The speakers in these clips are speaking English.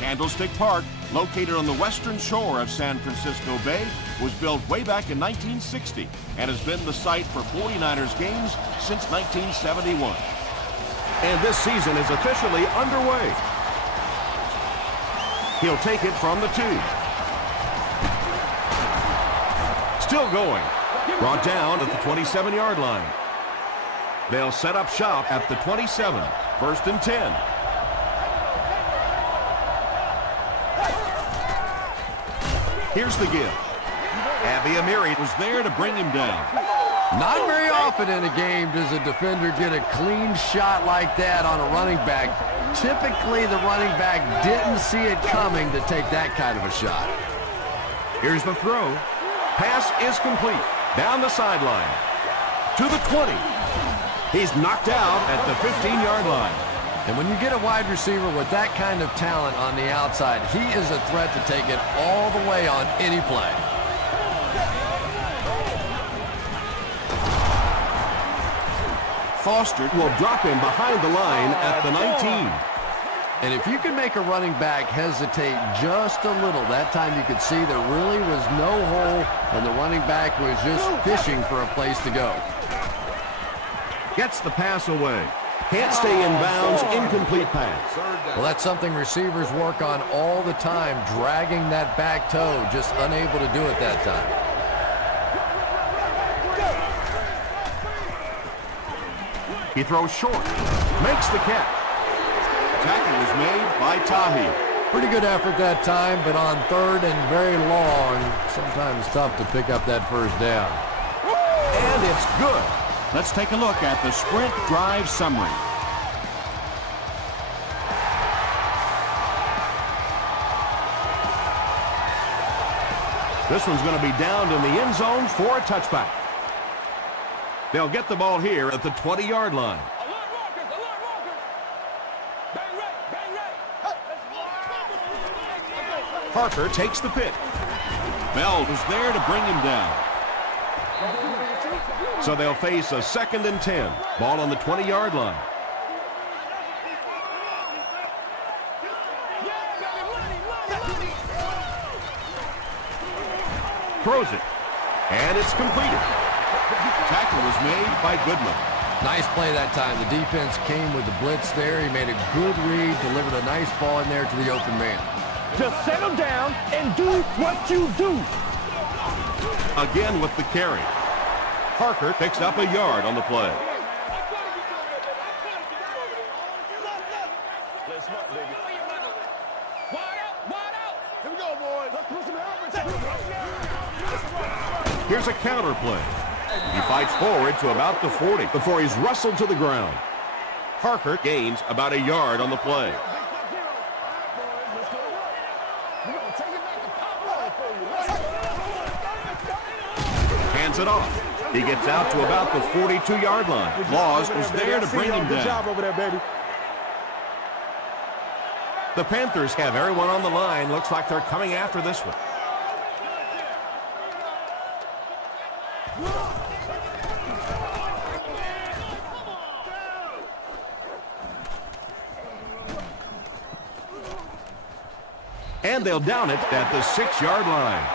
Candlestick Park, located on the western shore of San Francisco Bay, was built way back in 1960 and has been the site for 49ers games since 1971. And this season is officially underway. He'll take it from the 2. Still going. Brought down at the 27-yard line. They'll set up shop at the 27. First and 10. Here's the give. Abby Amiri was there to bring him down. Not very often in a game does a defender get a clean shot like that on a running back. Typically, the running back didn't see it coming to take that kind of a shot. Here's the throw. Pass is complete. Down the sideline. To the 20. He's knocked out at the 15-yard line. And when you get a wide receiver with that kind of talent on the outside, he is a threat to take it all the way on any play. Foster will drop him behind the line at the 19. And if you can make a running back hesitate just a little, that time you could see there really was no hole and the running back was just fishing for a place to go. Gets the pass away. Can't stay in bounds. Incomplete pass. Well, that's something receivers work on all the time, dragging that back toe, just unable to do it that time. He throws short. Makes the catch. Tackle was made by Tahi. Pretty good effort that time, but on third and very long, sometimes tough to pick up that first down. And it's good. Let's take a look at the sprint drive summary. This one's going to be downed in the end zone for a touchback. They'll get the ball here at the 20-yard line. Parker takes the pick. Bell was there to bring him down. So they'll face a 2nd and 10. Ball on the 20-yard line. Throws it. And it's completed. Tackle was made by Goodman. Nice play that time. The defense came with the blitz there. He made a good read, delivered a nice ball in there to the open man. Just settle down and do what you do. Again with the carry. Parker picks up a yard on the play. Here we go, boys. Let's put some helmets. Here's a counter play. He fights forward to about the 40 before he's wrestled to the ground. Parker gains about a yard on the play. Hands it off. He gets out to about the 42-yard line. Laws was there to bring him Good job down. over there, baby. The Panthers have everyone on the line. Looks like they're coming after this one. And they'll down it at the 6-yard line.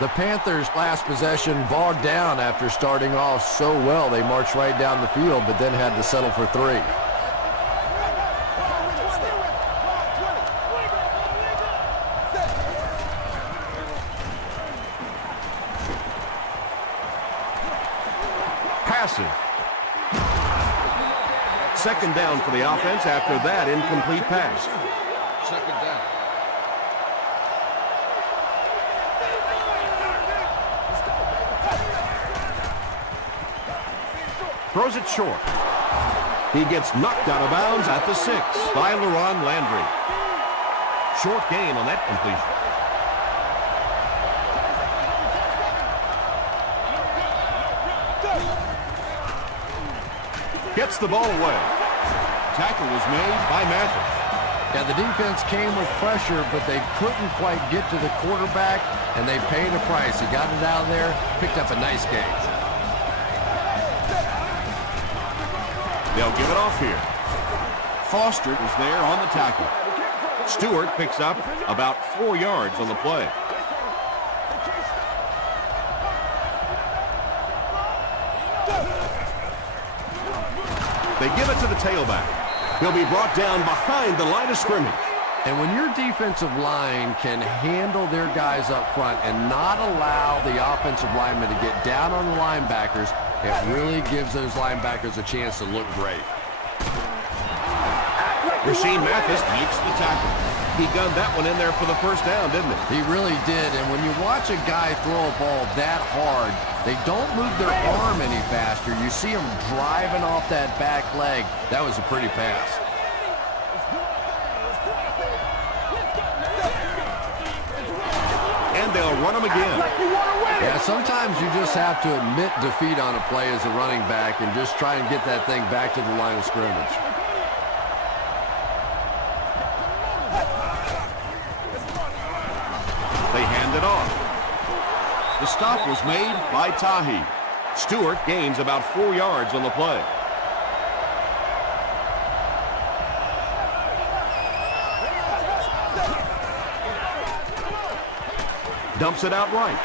The Panthers' last possession bogged down after starting off so well. They marched right down the field, but then had to settle for 3. Passes. 2nd down for the offense after that incomplete pass. 2nd down. Throws it short. He gets knocked out of bounds at the 6 by LaRon Landry. Short gain on that completion. Gets the ball away. Tackle was made by Mathis. Yeah, the defense came with pressure, but they couldn't quite get to the quarterback, and they paid a price. He got it out of there, picked up a nice gain. They'll give it off here. Foster was there on the tackle. Stewart picks up about 4 yards on the play. They give it to the tailback. He'll be brought down behind the line of scrimmage. And when your defensive line can handle their guys up front and not allow the offensive linemen to get down on the linebackers, it really gives those linebackers a chance to look great. Rasheem Mathis makes the tackle. He gunned that one in there for the first down, didn't he? He really did. And when you watch a guy throw a ball that hard, they don't move their arm any faster. You see them driving off that back leg. That was a pretty pass. And they'll run him again. Yeah, sometimes you just have to admit defeat on a play as a running back and just try and get that thing back to the line of scrimmage. They hand it off. The stop was made by Tahi. Stewart gains about 4 yards on the play. Dumps it out right.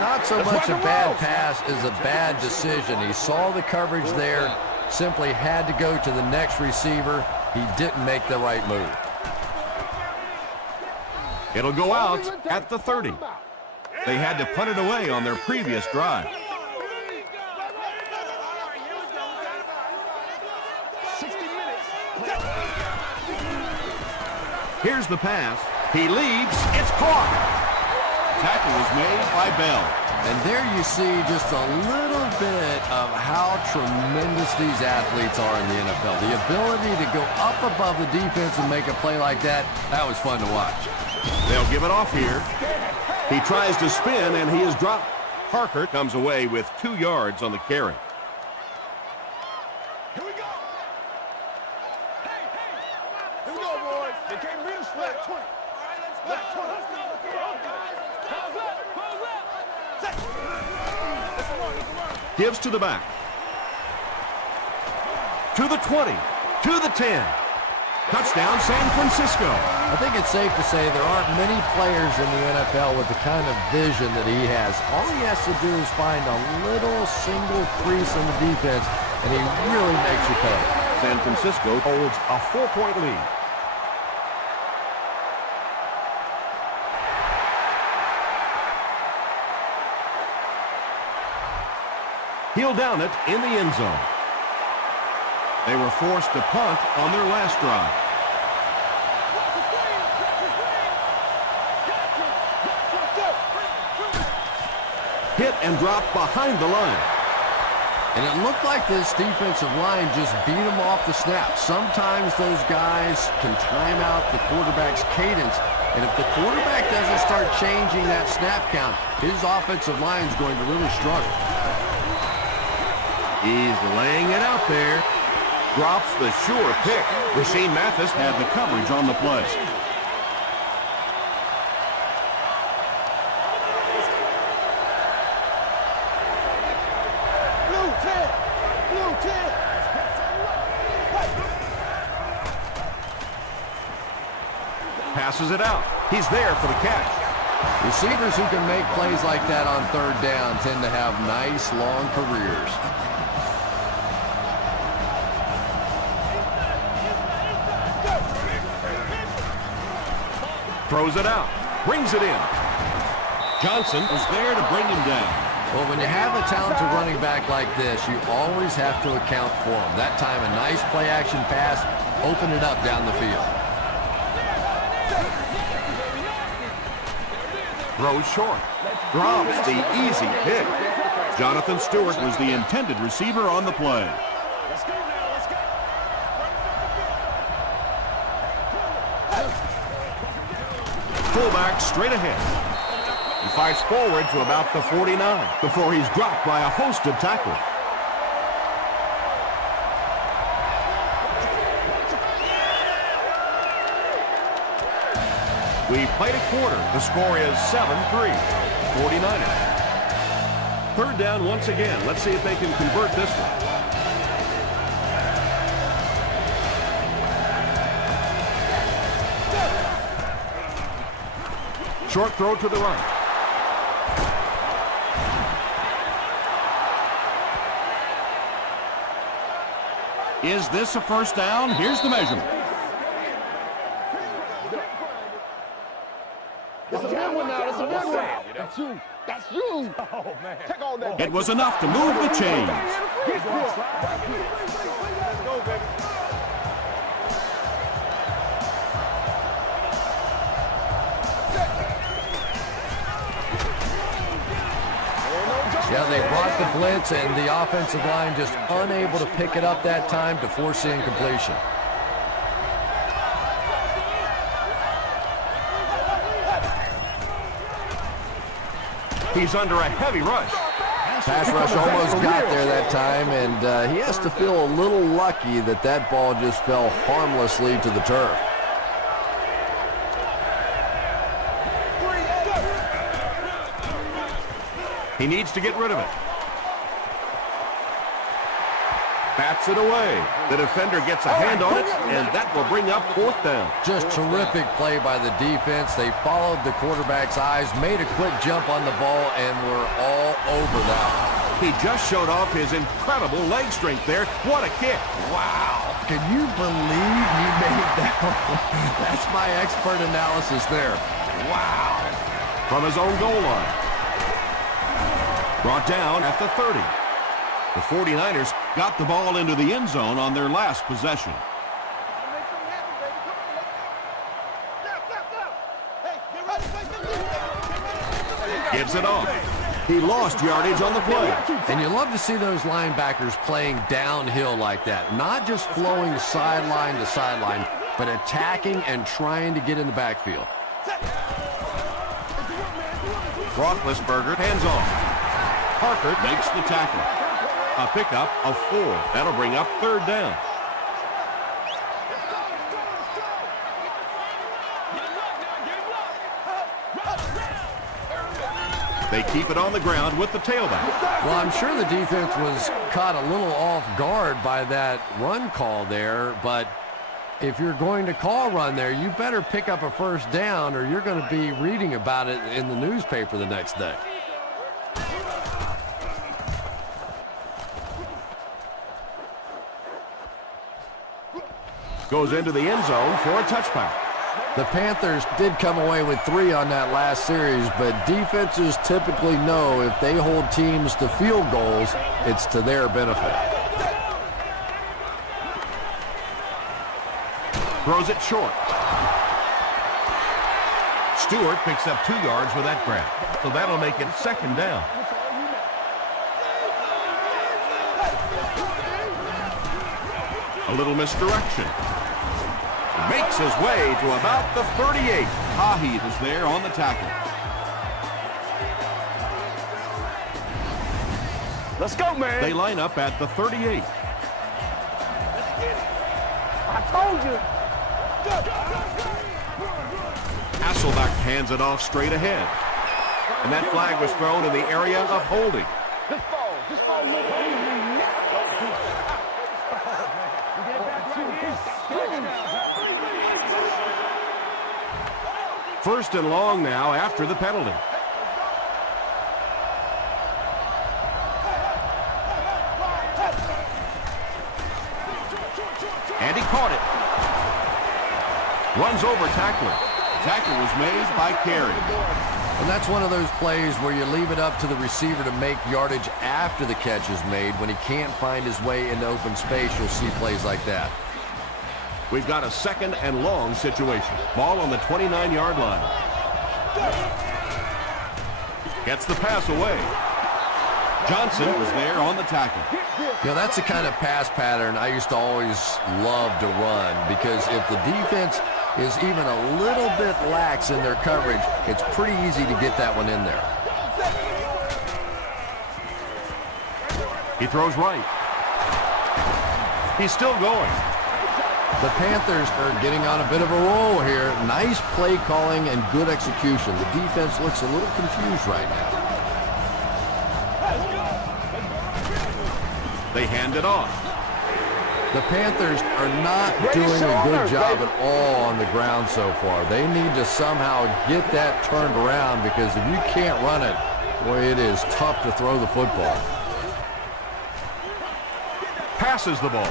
Not so much a bad pass as a bad decision. He saw the coverage there, simply had to go to the next receiver. He didn't make the right move. It'll go out at the 30. They had to punt it away on their previous drive. Here's the pass. He leaps. It's caught. Tackle was made by Bell. And there you see just a little bit of how tremendous these athletes are in the NFL. The ability to go up above the defense and make a play like that, that was fun to watch. They'll give it off here. He tries to spin, and he is dropped. Parker comes away with 2 yards on the carry. Here we go. Hey, hey. Here we go, boys. They can't read us flat 20. All right, let's go. Let's go. Let's go. Gives to the back. To the 20. To the 10. Touchdown, San Francisco. I think it's safe to say there aren't many players in the NFL with the kind of vision that he has. All he has to do is find a little single crease in the defense, and he really makes you pay. San Francisco holds a 4-point lead. He'll down it in the end zone. They were forced to punt on their last drive. Hit and drop behind the line. And it looked like this defensive line just beat him off the snap. Sometimes those guys can time out the quarterback's cadence. And if the quarterback doesn't start changing that snap count, his offensive line is going to really struggle. He's laying it out there. Drops the sure pick. Rasheem Mathis had the coverage on the play. Blue 10. Blue 10. Passes it out. He's there for the catch. Receivers who can make plays like that on third down tend to have nice, long careers. Throws it out. Brings it in. Johnson was there to bring him down. Well, when you have a talented running back like this, you always have to account for him. That time, a nice play-action pass opened it up down the field. Throws short. Drops the easy pick. Jonathan Stewart was the intended receiver on the play. Fullback straight ahead. He fights forward to about the 49 before he's dropped by a host of tacklers. We played a quarter. The score is 7-3. 49ers. Third down once again. Let's see if they can convert this one. Short throw to the right. Is this a first down? Here's the measurement. It's a big one now. It's a big one. That's you. That's you. Oh, man. Take all that. It was enough to move the chains. Let's go, baby. Yeah, they brought the blitz, and the offensive line just unable to pick it up that time to force the incompletion. He's under a heavy rush. Pass rush almost got there that time, and he has to feel a little lucky that that ball just fell harmlessly to the turf. He needs to get rid of it. Bats it away. The defender gets a hand on it, and that will bring up fourth down. Just terrific play by the defense. They followed the quarterback's eyes, made a quick jump on the ball, and were all over that. He just showed off his incredible leg strength there. What a kick. Wow. Can you believe he made that one? That's my expert analysis there. Wow. From his own goal line. Brought down at the 30. The 49ers got the ball into the end zone on their last possession. Gives it off. He lost yardage on the play. And you love to see those linebackers playing downhill like that. Not just flowing sideline to sideline, but attacking and trying to get in the backfield. Roethlisberger hands off. Parker makes the tackle. A pickup of 4. That'll bring up third down. They keep it on the ground with the tailback. Well, I'm sure the defense was caught a little off guard by that run call there, but if you're going to call run there, you better pick up a first down or you're going to be reading about it in the newspaper the next day. Goes into the end zone for a touchback. The Panthers did come away with 3 on that last series, but defenses typically know if they hold teams to field goals, it's to their benefit. Throws it short. Stewart picks up 2 yards with that grab, so that'll make it second down. A little misdirection. Makes his way to about the 38. Haheed is there on the tackle. Let's go, man. They line up at the 38. I told you. Hasselbeck hands it off straight ahead. And that flag was thrown in the area of holding. This ball First and long now after the penalty. And he caught it. Runs over tackler. Tackle was made by Carey. And that's one of those plays where you leave it up to the receiver to make yardage after the catch is made. When he can't find his way into open space, you'll see plays like that. We've got a second and long situation. Ball on the 29-yard line. Gets the pass away. Johnson was there on the tackle. You know, that's the kind of pass pattern I used to always love to run, because if the defense is even a little bit lax in their coverage, it's pretty easy to get that one in there. He throws right. He's still going. The Panthers are getting on a bit of a roll here. Nice play calling and good execution. The defense looks a little confused right now. They hand it off. The Panthers are not doing a good job at all on the ground so far. They need to somehow get that turned around, because if you can't run it, boy, it is tough to throw the football. Passes the ball.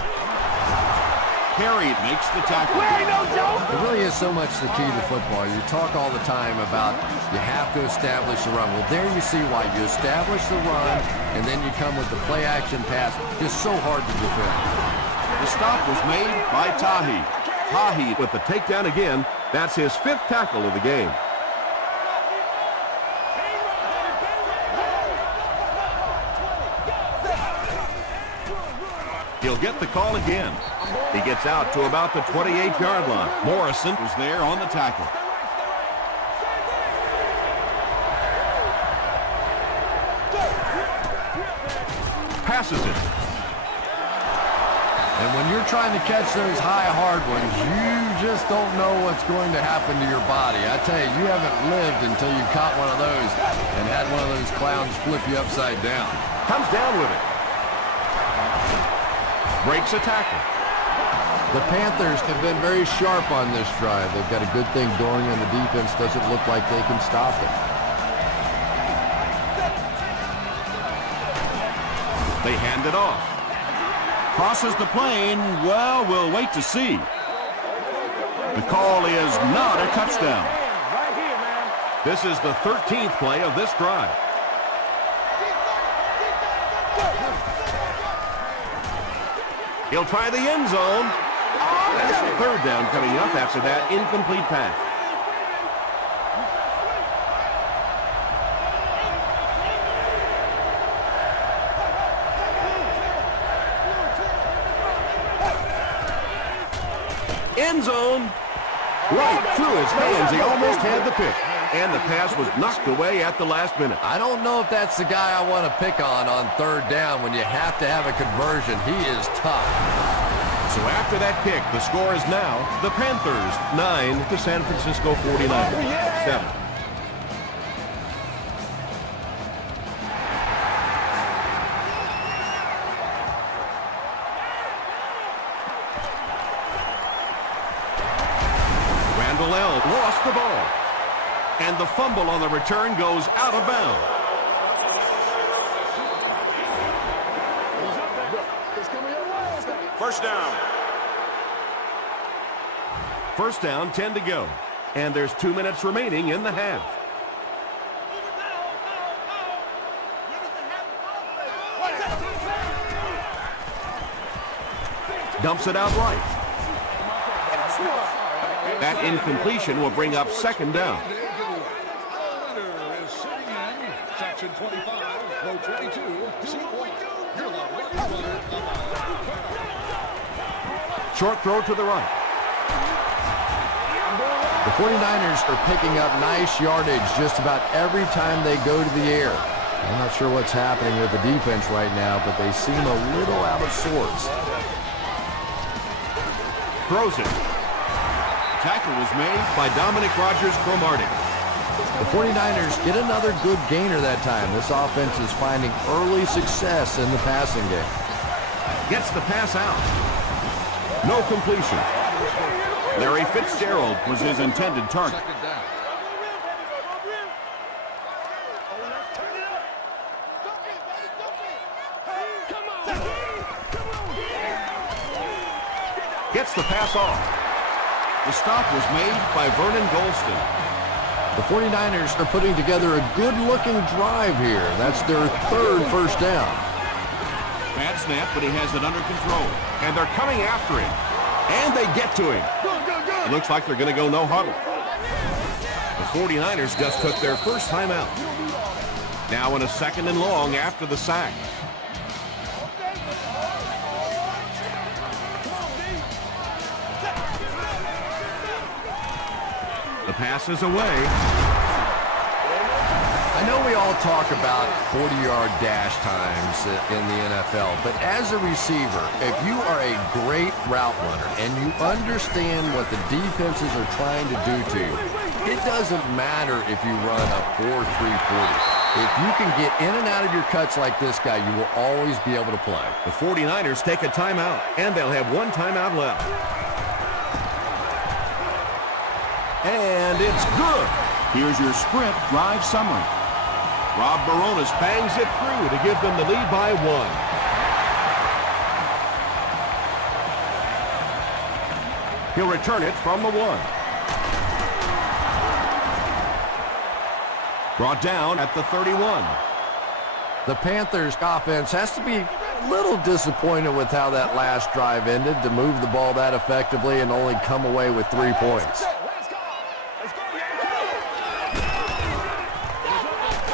Carey makes the tackle. It really is so much the key to football. You talk all the time about you have to establish the run. Well, there you see why. You establish the run, and then you come with the play-action pass. Just so hard to defend. The stop was made by Tahi. Tahi with the takedown again. That's his 5th tackle of the game. He'll get the call again. He gets out to about the 28-yard line. Morrison was there on the tackle. Passes it. And when you're trying to catch those high, hard ones, you just don't know what's going to happen to your body. I tell you, you haven't lived until you caught one of those and had one of those clowns flip you upside down. Comes down with it. Breaks a tackle. The Panthers have been very sharp on this drive. They've got a good thing going, and the defense doesn't look like they can stop it. They hand it off. Crosses the plane. Well, we'll wait to see. The call is not a touchdown. This is the 13th play of this drive. He'll try the end zone. That's a 3rd down coming up after that incomplete pass. End zone. Right through his hands. He almost had the pick. And the pass was knocked away at the last minute. I don't know if that's the guy I want to pick on 3rd down when you have to have a conversion. He is tough. So after that kick, the score is now the Panthers 9 to San Francisco 49ers 7. Lost the ball. And the fumble on the return goes out of bounds. First down. First down, 10 to go. And there's 2 minutes remaining in the half. Dumps it out right. That incompletion will bring up 2nd down. Section 25, row 22, Short throw to the right. The 49ers are picking up nice yardage just about every time they go to the air. I'm not sure what's happening with the defense right now, but they seem a little out of sorts. Throws it. Tackle was made by Dominic Rodgers-Cromartie. The 49ers get another good gainer that time. This offense is finding early success in the passing game. Gets the pass out. No completion. Larry Fitzgerald was his intended target. Gets the pass off. The stop was made by Vernon Golston. The 49ers are putting together a good-looking drive here. That's their 3rd first down. Bad snap, but he has it under control. And they're coming after him. And they get to him. It looks like they're going to go no huddle. The 49ers just took their first time out. Now in a 2nd and long after the sack. The pass is away. I know we all talk about 40-yard dash times in the NFL, but as a receiver, if you are a great route runner and you understand what the defenses are trying to do to you, it doesn't matter if you run a 4.340. If you can get in and out of your cuts like this guy, you will always be able to play. The 49ers take a timeout, and they'll have one timeout left. And it's good. Here's your sprint drive summary. Rob Baronis bangs it through to give them the lead by 1. He'll return it from the 1. Brought down at the 31. The Panthers offense has to be a little disappointed with how that last drive ended, to move the ball that effectively and only come away with 3 points.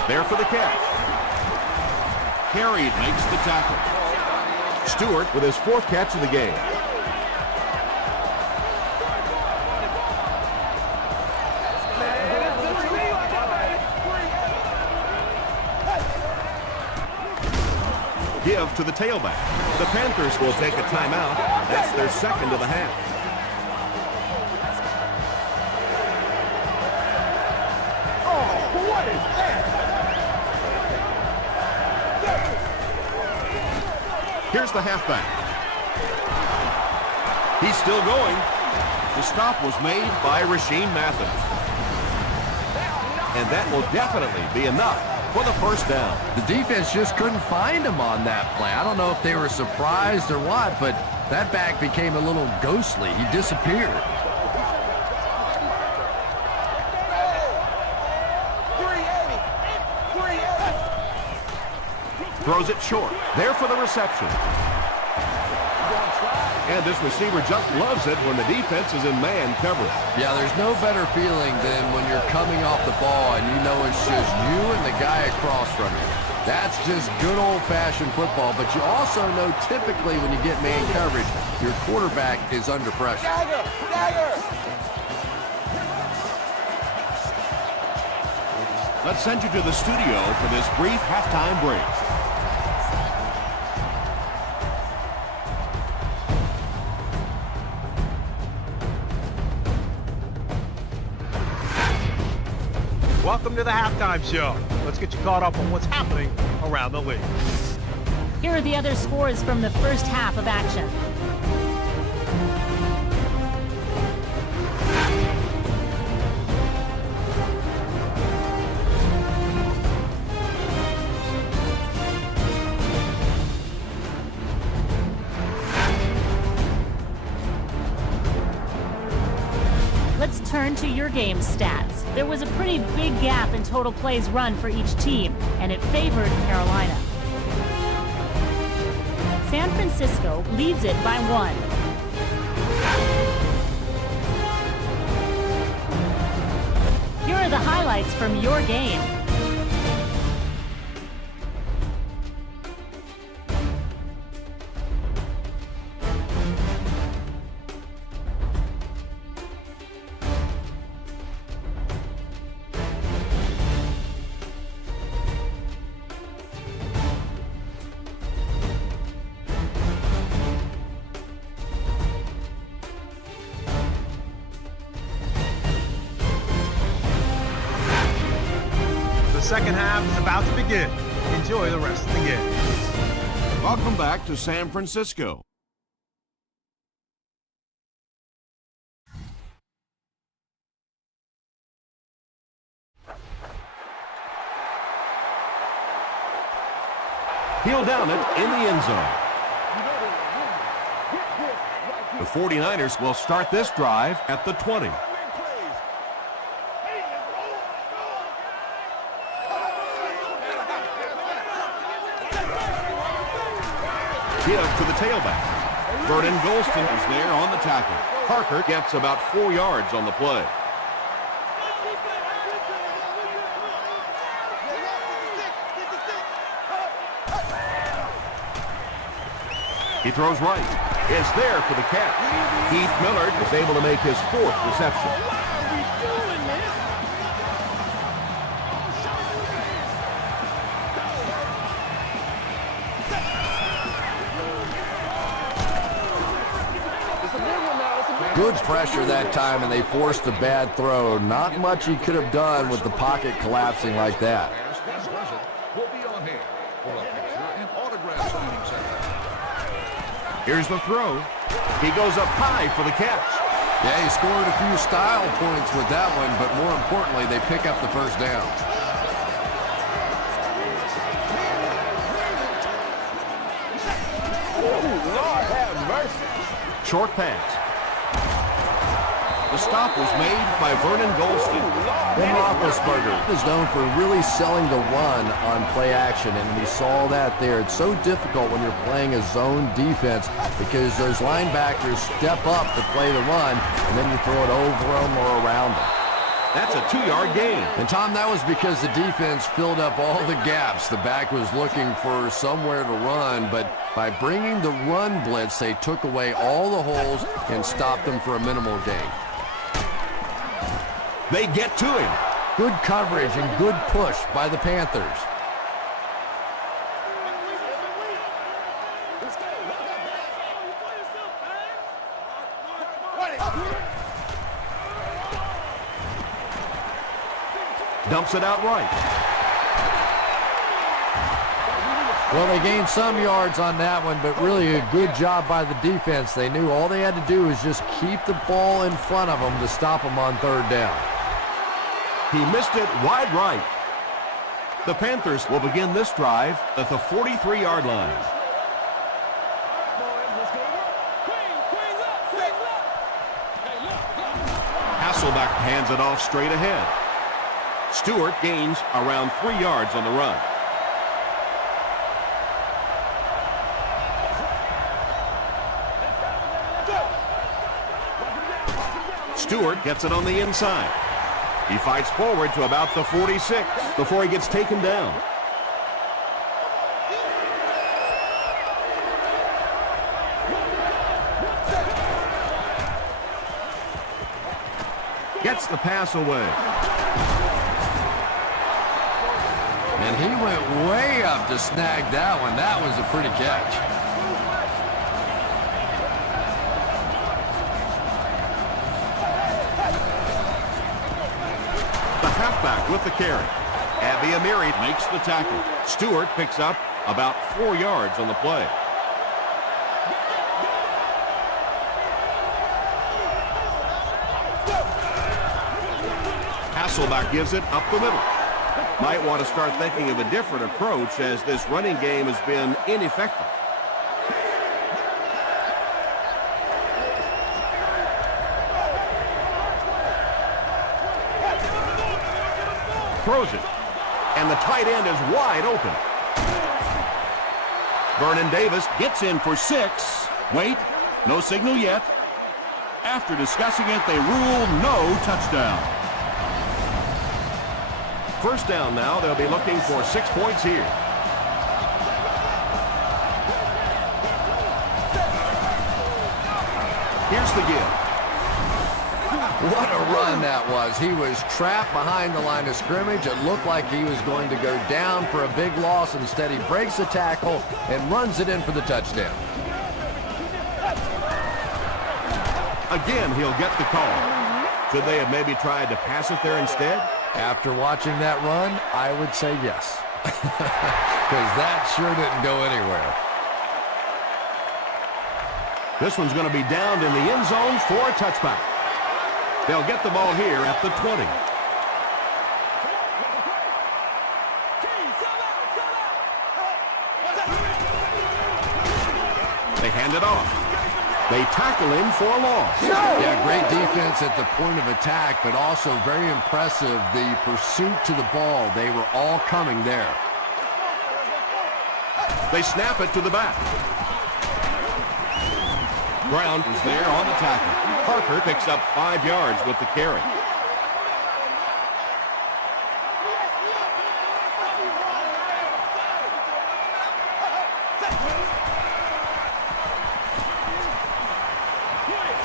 There for the catch. Carried makes the tackle. Stewart with his 4th catch of the game. Give to the tailback. The Panthers will take a timeout. That's their 2nd of the half. Oh, what is that? Here's the halfback. He's still going. The stop was made by Rasheem Mathis. And that will definitely be enough for the 1st down. The defense just couldn't find him on that play. I don't know if they were surprised or what, but that back became a little ghostly. He disappeared. Throws it short. There for the reception. And this receiver just loves it when the defense is in man coverage. Yeah, there's no better feeling than when you're coming off the ball and you know it's just you and the guy across from you. That's just good old-fashioned football, but you also know typically when you get man coverage, your quarterback is under pressure. Let's send you to the studio for this brief halftime break. Welcome to the halftime show. Let's get you caught up on what's happening around the league. Here are the other scores from the first half of action. Let's turn to your game stats. There was a pretty big gap in total plays run for each team, and it favored Carolina. San Francisco leads it by 1. Here are the highlights from your game. The second half is about to begin. Enjoy the rest of the game. Welcome back to San Francisco. He'll down it in the end zone. The 49ers will start this drive at the 20. Give to the tailback. Vernon Golston is there on the tackle. Parker gets about 4 yards on the play. He throws right. It's there for the catch. Keith Millard is able to make his 4th reception. Good pressure that time, and they forced a bad throw. Not much he could have done with the pocket collapsing like that. Here's the throw. He goes up high for the catch. Yeah, he scored a few style points with that one, but more importantly, they pick up the first down. Lord have mercy. Short pass. The stop was made by Vernon Goldstein. Ben Roethlisberger is known for really selling the run on play action, and we saw that there. It's so difficult when you're playing a zone defense because those linebackers step up to play the run, and then you throw it over them or around them. That's a 2-yard gain. And, Tom, that was because the defense filled up all the gaps. The back was looking for somewhere to run, but by bringing the run blitz, they took away all the holes and stopped them for a minimal gain. They get to him. Good coverage and good push by the Panthers. Dumps it out right. Well, they gained some yards on that one, but really a good job by the defense. They knew all they had to do was just keep the ball in front of them to stop them on third down. He missed it wide right. The Panthers will begin this drive at the 43-yard line. Hasselbeck hands it off straight ahead. Stewart gains around 3 yards on the run. Stewart gets it on the inside. He fights forward to about the 46 before he gets taken down. Gets the pass away. And he went way up to snag that one. That was a pretty catch. The halfback with the carry. Abby Amiri makes the tackle. Stewart picks up about 4 yards on the play. Hasselbeck gives it up the middle. Might want to start thinking of a different approach as this running game has been ineffective. Throws it, and the tight end is wide open. Vernon Davis gets in for 6. Wait, no signal yet. After discussing it, they rule no touchdown. First down now, they'll be looking for 6 points here. Here's the give. What a run that was. He was trapped behind the line of scrimmage. It looked like he was going to go down for a big loss. Instead, he breaks the tackle and runs it in for the touchdown. Again, he'll get the call. Should they have maybe tried to pass it there instead? After watching that run, I would say yes. Because that sure didn't go anywhere. This one's going to be downed in the end zone for a touchback. They'll get the ball here at the 20. They hand it off. They tackle him for a loss. Yeah, great defense at the point of attack, but also very impressive, the pursuit to the ball. They were all coming there. They snap it to the back. Brown is there on the tackle. Parker picks up 5 yards with the carry.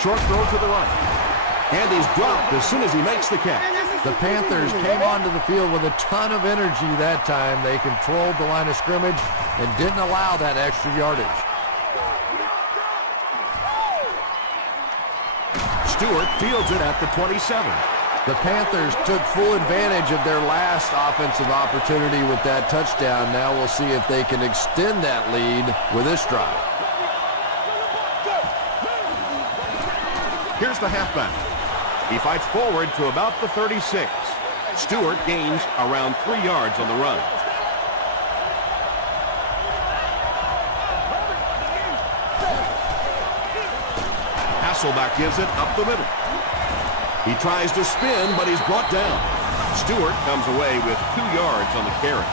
Short throw to the right. And he's dropped as soon as he makes the catch. The Panthers came onto the field with a ton of energy that time. They controlled the line of scrimmage and didn't allow that extra yardage. Stewart fields it at the 27. The Panthers took full advantage of their last offensive opportunity with that touchdown. Now we'll see if they can extend that lead with this drive. Here's the halfback. He fights forward to about the 36. Stewart gains around 3 yards on the run. Hasselback gives it up the middle. He tries to spin, but he's brought down. Stewart comes away with 2 yards on the carry.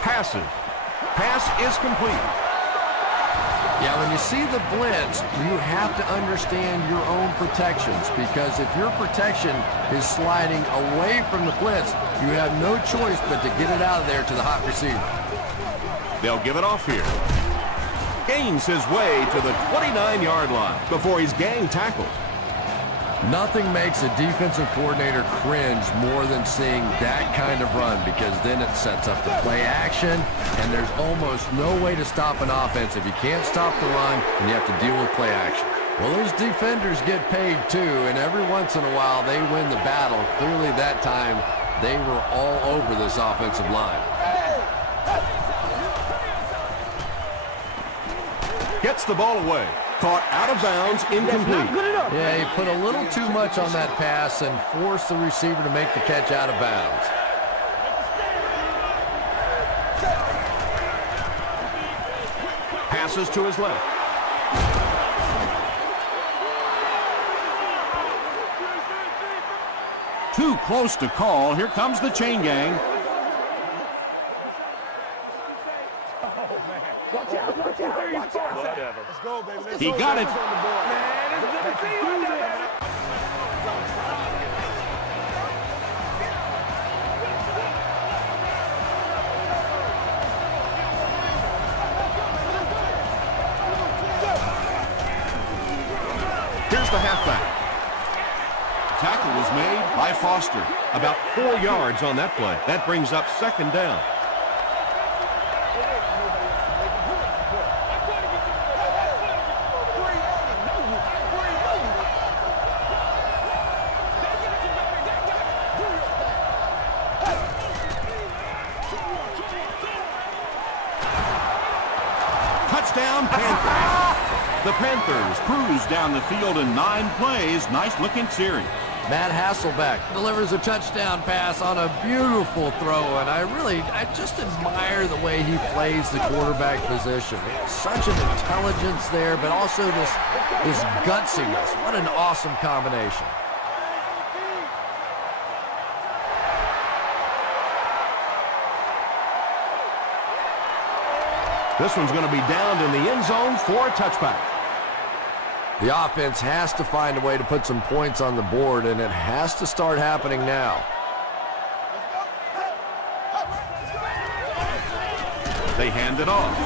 Passes. Pass is complete. Yeah, when you see the blitz, you have to understand your own protections, because if your protection is sliding away from the blitz, you have no choice but to get it out of there to the hot receiver. They'll give it off here. Gains his way to the 29-yard line before he's gang tackled. Nothing makes a defensive coordinator cringe more than seeing that kind of run, because then it sets up the play action, and there's almost no way to stop an offense if you can't stop the run and you have to deal with play action. Well, those defenders get paid too, and every once in a while they win the battle. Clearly that time they were all over this offensive line. Gets the ball away. Caught out of bounds, incomplete. Yeah, he put a little too much on that pass and forced the receiver to make the catch out of bounds. Passes to his left. Too close to call. Here comes the chain gang. Let's go, baby. He got it. Here's the halfback. Tackle was made by Foster. About 4 yards on that play. That brings up second down. Touchdown, Panthers. The Panthers cruise down the field in 9 plays. Nice-looking series. Matt Hasselbeck delivers a touchdown pass on a beautiful throw, and I just admire the way he plays the quarterback position. Such an intelligence there, but also this gutsiness. What an awesome combination. This one's going to be downed in the end zone for a touchback. The offense has to find a way to put some points on the board, and it has to start happening now. They hand it off.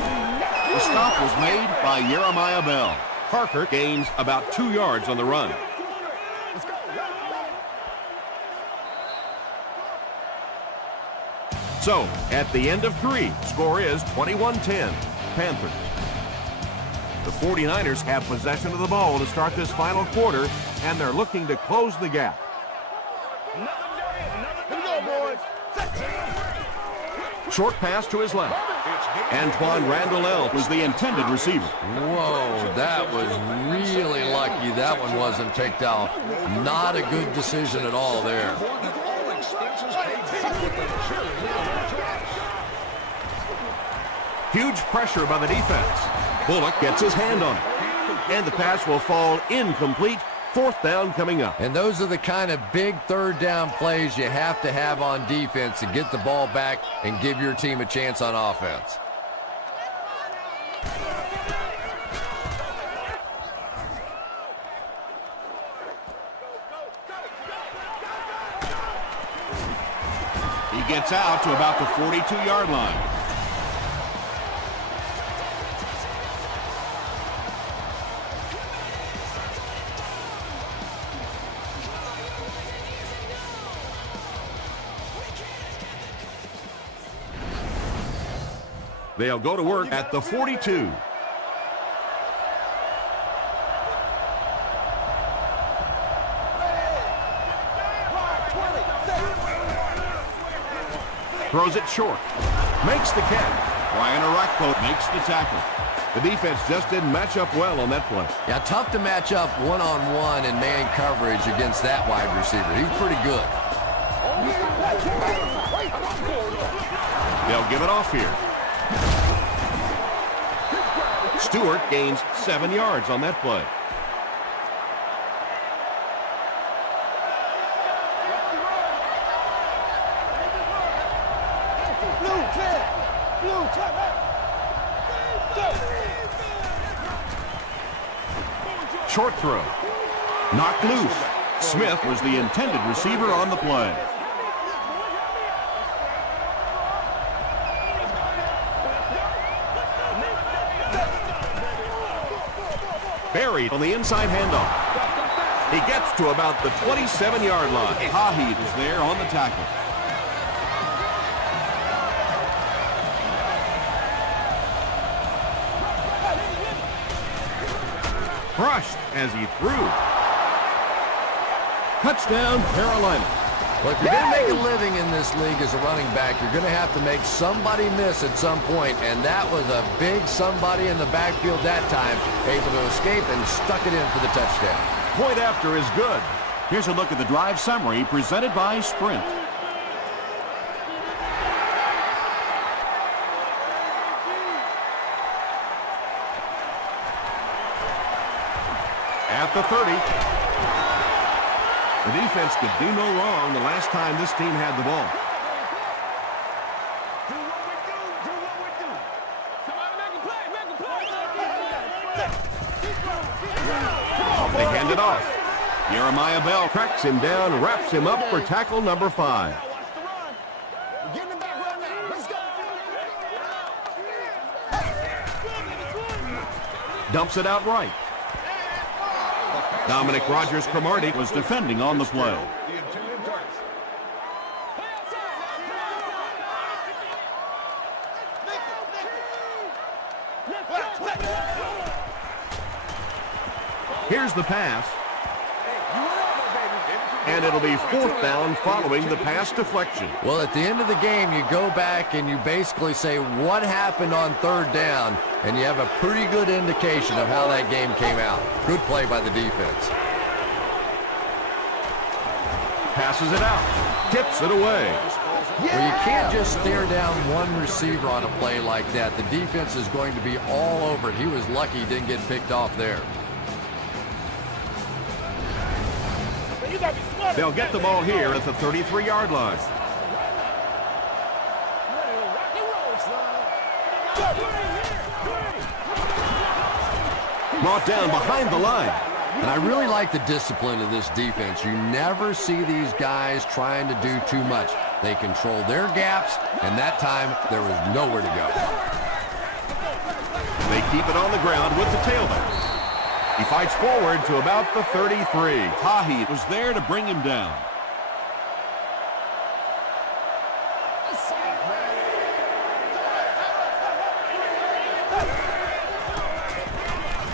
The stop was made by Jeremiah Bell. Parker gains about 2 yards on the run. So, at the end of 3, score is 21-10, Panthers. The 49ers have possession of the ball to start this final quarter, and they're looking to close the gap. Short pass to his left. Antoine Randall was the intended receiver. Whoa, that was really lucky that one wasn't picked out. Not a good decision at all there. Huge pressure by the defense. Bullock gets his hand on it. And the pass will fall incomplete. 4th down coming up. And those are the kind of big third down plays you have to have on defense to get the ball back and give your team a chance on offense. He gets out to about the 42-yard line. They'll go to work at the 42. Throws it short. Makes the catch. Ryan Arakpo makes the tackle. The defense just didn't match up well on that play. Yeah, tough to match up one-on-one in man coverage against that wide receiver. He's pretty good. They'll give it off here. Stewart gains 7 yards on that play. Short throw. Knocked loose. Smith was the intended receiver on the play. Buried on the inside handoff. He gets to about the 27-yard line. Haheed is there on the tackle. Crushed as he threw. Touchdown, Carolina. Well, if you're going to make a living in this league as a running back, you're going to have to make somebody miss at some point, and that was a big somebody in the backfield that time, able to escape and stuck it in for the touchdown. Point after is good. Here's a look at the drive summary presented by Sprint. At the 30. The defense could do no wrong the last time this team had the ball. Do what we do. Do what we do. Somebody make a play. Make a play. They hand it off. Jeremiah Bell cracks him down, wraps him up for tackle number 5. Watch the run. We're getting it back right now. Let's go. Dumps it out right. Dominic Rodgers-Cromartie was defending on the play. Here's the pass. And it'll be 4th down following the pass deflection. Well, at the end of the game, you go back and you basically say what happened on 3rd down, and you have a pretty good indication of how that game came out. Good play by the defense. Passes it out. Tips it away. Well, you can't just stare down one receiver on a play like that. The defense is going to be all over it. He was lucky he didn't get picked off there. They'll get the ball here at the 33-yard line. Brought down behind the line. And I really like the discipline of this defense. You never see these guys trying to do too much. They control their gaps, and that time there was nowhere to go. They keep it on the ground with the tailback. He fights forward to about the 33. Haheed was there to bring him down.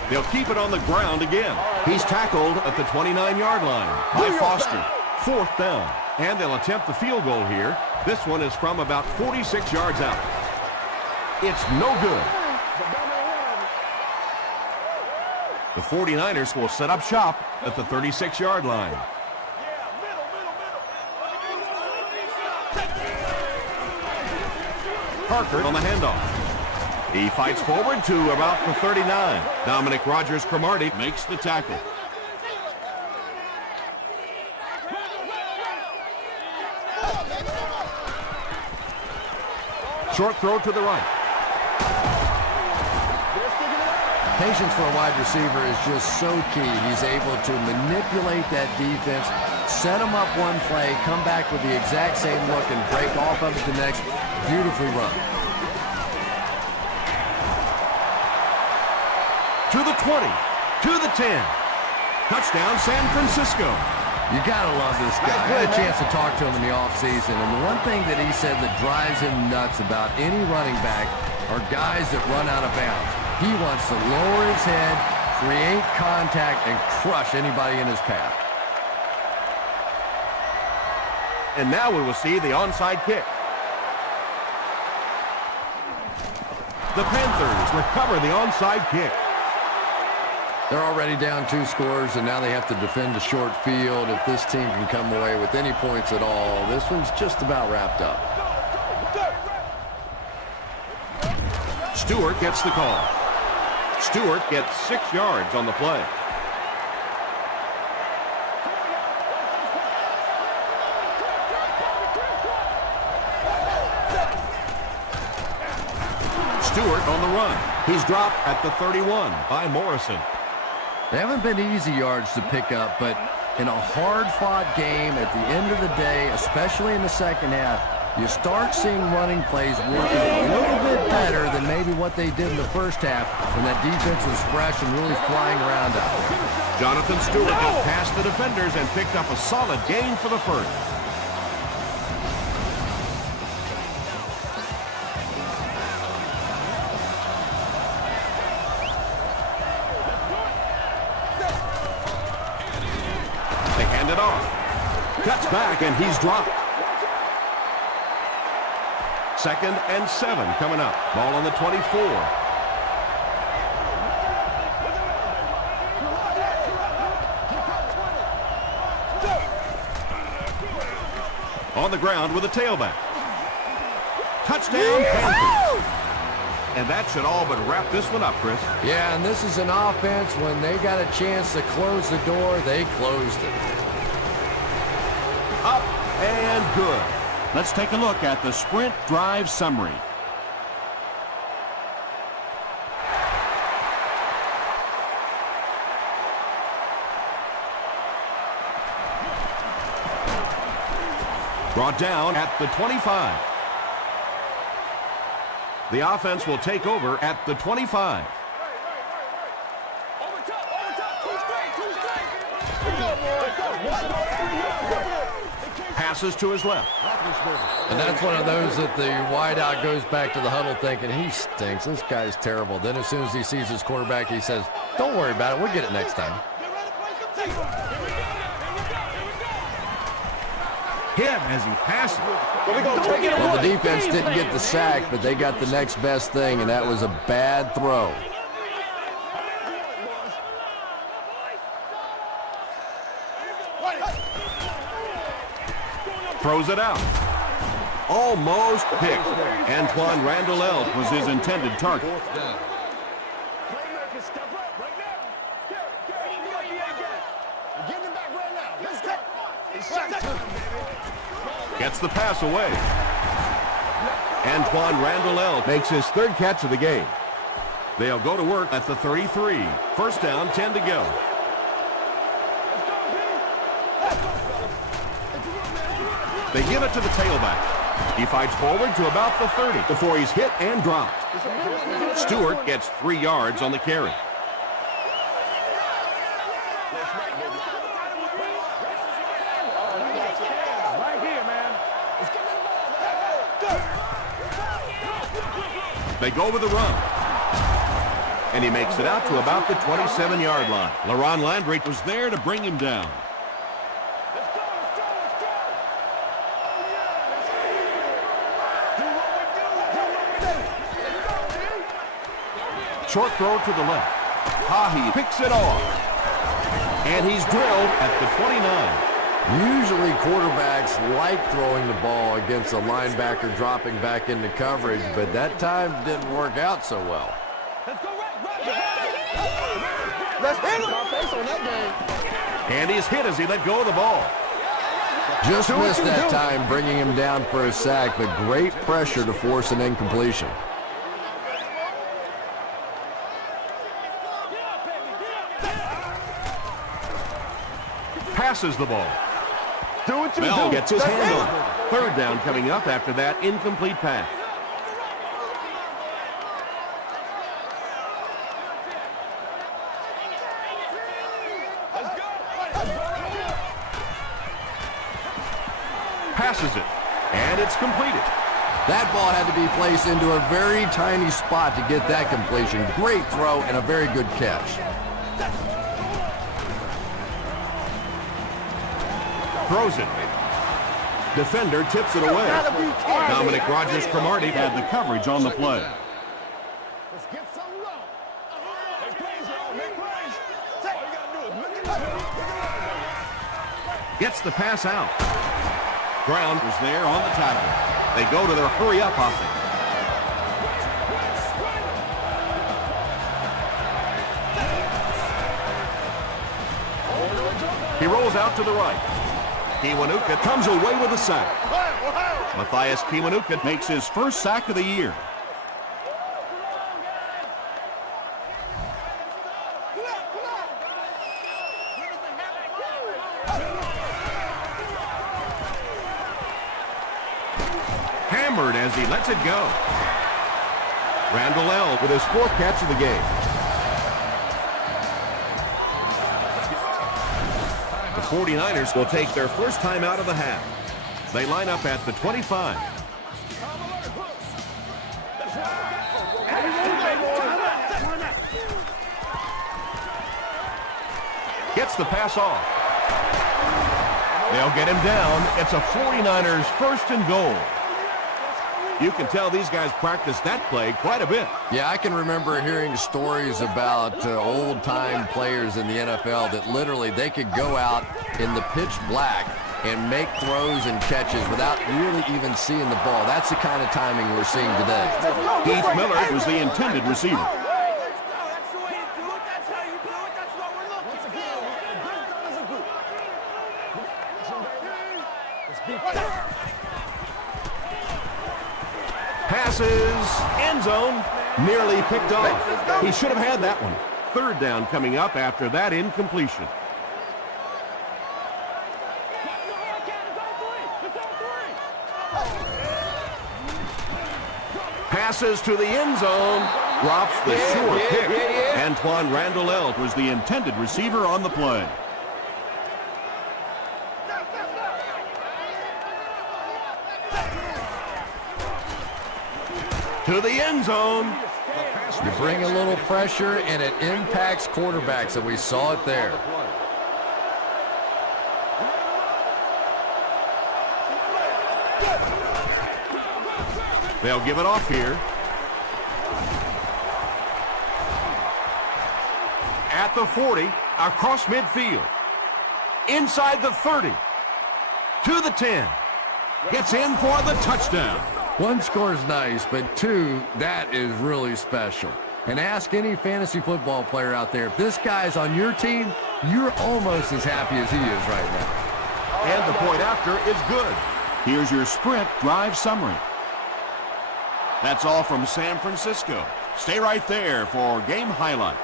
They'll keep it on the ground again. He's tackled at the 29-yard line by Foster. 4th down. And they'll attempt the field goal here. This one is from about 46 yards out. It's no good. The 49ers will set up shop at the 36-yard line. Parker on the handoff. He fights forward to about the 39. Dominic Rodgers-Cromartie makes the tackle. Short throw to the right. Patience for a wide receiver is just so key. He's able to manipulate that defense, set them up one play, come back with the exact same look, and break off of it the next. Beautifully run. To the 20, to the 10. Touchdown, San Francisco. You gotta love this guy. I had a chance to talk to him in the offseason, and the one thing that he said that drives him nuts about any running back are guys that run out of bounds. He wants to lower his head, create contact, and crush anybody in his path. And now we will see the onside kick. The Panthers recover the onside kick. They're already down 2 scores, and now they have to defend a short field. If this team can come away with any points at all, this one's just about wrapped up. Stewart gets the call. Stewart gets 6 yards on the play. Stewart on the run. He's dropped at the 31 by Morrison. They haven't been easy yards to pick up, but in a hard-fought game at the end of the day, especially in the second half, you start seeing running plays working a little bit better than maybe what they did in the first half when that defense was fresh and really flying around out there. Jonathan Stewart got past the defenders and picked up a solid gain for the first. They hand it off. Cuts back, and he's dropped. 2nd and 7 coming up. Ball on the 24. On the ground with a tailback. Touchdown, Panthers. And that should all but wrap this one up, Chris. Yeah, and this is an offense, when they got a chance to close the door, they closed it. Up and good. Let's take a look at the sprint drive summary. Brought down at the 25. The offense will take over at the 25. Passes to his left. And that's one of those that the wideout goes back to the huddle thinking, he stinks, this guy's terrible. Then as soon as he sees his quarterback, he says, don't worry about it, we'll get it next time. Hit as he passes. Well, the defense didn't get the sack, but they got the next best thing, and that was a bad throw. Throws it out. Almost picked. Antoine Randall Elk was his intended target. Gets the pass away. Antoine Randall Elk makes his 3rd catch of the game. They'll go to work at the 33. First down, 10 to go. They give it to the tailback. He fights forward to about the 30 before he's hit and dropped. Stewart gets 3 yards on the carry. They go with the run. And he makes it out to about the 27-yard line. LaRon Landry was there to bring him down. Short throw to the left. Hahi picks it off. And he's drilled at the 29. Usually quarterbacks like throwing the ball against a linebacker dropping back into coverage, but that time didn't work out so well. Let's hit him. And he's hit as he let go of the ball. Just missed that time, bringing him down for a sack, but great pressure to force an incompletion. Passes the ball. Do what you Bell do. gets his hand on it. 3rd down coming up after that incomplete pass. Passes it, and it's completed. That ball had to be placed into a very tiny spot to get that completion. Great throw and a very good catch. Throws it. Defender tips it away. Dominic Rogers-Cromartie had the coverage on the play. Gets the pass out. Brown was there on the tackle. They go to their hurry-up offense. He rolls out to the right. Kiwanuka comes away with a sack. Matthias Kiwanuka makes his first sack of the year. Hammered as he lets it go. Randall L. with his 4th catch of the game. The 49ers will take their first time out of the half. They line up at the 25. Gets the pass off. They'll get him down. It's a 49ers 1st and goal. You can tell these guys practice that play quite a bit. Yeah, I can remember hearing stories about old-time players in the NFL that literally they could go out in the pitch black and make throws and catches without really even seeing the ball. That's the kind of timing we're seeing today. Heath Miller was the intended receiver. That's the way you do it. That's how you do it. That's what we're looking for. Passes, end zone, nearly picked off. He should have had that one. 3rd down coming up after that incompletion. Passes to the end zone, drops the sure pick. Antoine Randall L. was the intended receiver on the play. To the end zone. You bring a little pressure, and it impacts quarterbacks, and we saw it there. They'll give it off here. At the 40, across midfield. Inside the 30. To the 10. Gets in for the touchdown. 1 score is nice, but 2, that is really special. And ask any fantasy football player out there, if this guy's on your team, you're almost as happy as he is right now. And the point after is good. Here's your sprint drive summary. That's all from San Francisco. Stay right there for game highlights.